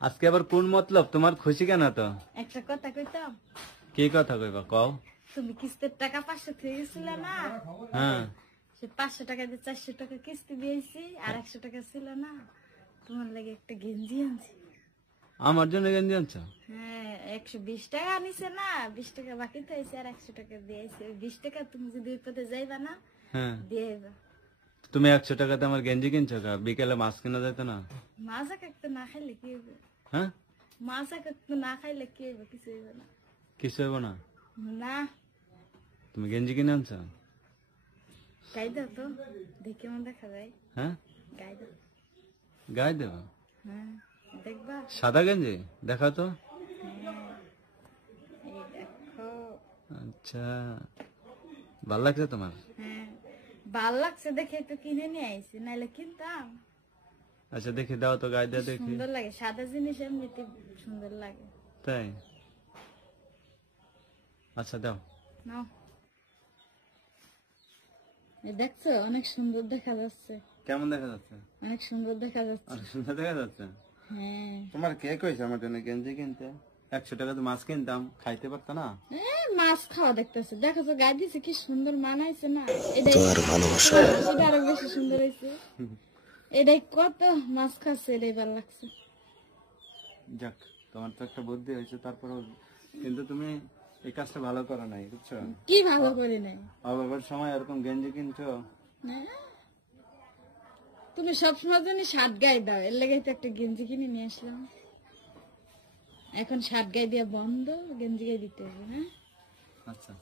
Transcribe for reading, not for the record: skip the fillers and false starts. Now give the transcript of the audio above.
আজকে আবার কোন মতলব তোমার? খুশি কেন তো? একটা কথা কইতাম। কি কথা কইবা কও? তুমি কিস্তির টাকা 500 থেকে গেছিল না? হ্যাঁ, সে 500 টাকা দিয়ে 400 টাকা কিস্তি দিয়েছি, আর 100 টাকা ছিল না, তোমার লাগে একটা গেঞ্জি আনছি। আমার জন্য গেঞ্জি আনছো? হ্যাঁ, 120 টাকা নিছে না, 20 টাকা বাকি থাইছে, আর 100 টাকা দিয়েছি। 20 টাকা তুমি যদি ওই পথে যাইবা না, হ্যাঁ, দিয়ে আইবা। তুমি 100 টাকাতে আমার গেঞ্জি কিনছো কা? বিকেলে মাছ কিনা যাইতো না? মাজা কাকতে না খাইলে কি হইবে? হ্যাঁ, মাজা কাকতে না খাইলে কি হইবে? কিছু হইবে না। কিছু হইব না? না, তুমি গেঞ্জি কিনে আনছো? গাই দাও তো, দেখে কেমন দেখা যায়। হ্যাঁ, গাই দাও। গায়ে দেবা? হ্যাঁ, দেখবা। সাদা গেঞ্জি দেখাও তো। হ্যাঁ, এই দেখো। আচ্ছা, ভাল লাগছে তোমার? হ্যাঁ, ভাল লাগছে দেখে তো কিনে নিয়ে আইছি, নাইলে কিনতাম। আচ্ছা দেখি দাও তো, গায়ে দিয়ে দেখি। সুন্দর লাগে, সাদা জিনিস এমনিতে সুন্দর লাগে। তাই? আচ্ছা দাও। নাও। এই দেখছো, অনেক সুন্দর দেখা যাচ্ছে। কেমন দেখা যাচ্ছে? অনেক সুন্দর দেখা যাচ্ছে। আর সুন্দর দেখা যাচ্ছে? হ্যাঁ। তোমার কে কইছে আমার জন্য গেঞ্জি কিনতে? 100 টাকা তো মাছ কিনতাম, খাইতে পারতো না? মাছ খাওয়া দেখতেছে, দেখো তো গায়ে দিছে, কি সুন্দর মানাইছে না? এটাই সেটা আরো বেশি সুন্দর হয়েছে। এটাই কত মাছ খাচ্ছে, এটাই ভালো লাগছে। যাক, তোমার তো একটা বুদ্ধি হয়েছে তারপরেও, কিন্তু তুমি এই কাজটা ভালো করো নাই, বুঝছো? কি ভালো করি নাই? অভাবের সময় এরকম গেঞ্জি কিনছো। না, তুমি সবসময় জন্য শার্ট গায়ে দাও, এর লেগে তো একটা গেঞ্জি কিনে নিয়ে আসলাম। এখন শার্ট গায়ে দিয়া বন্ধ, গেঞ্জি গায়ে দিতে হবে। হ্যাঁ, আচ্ছা।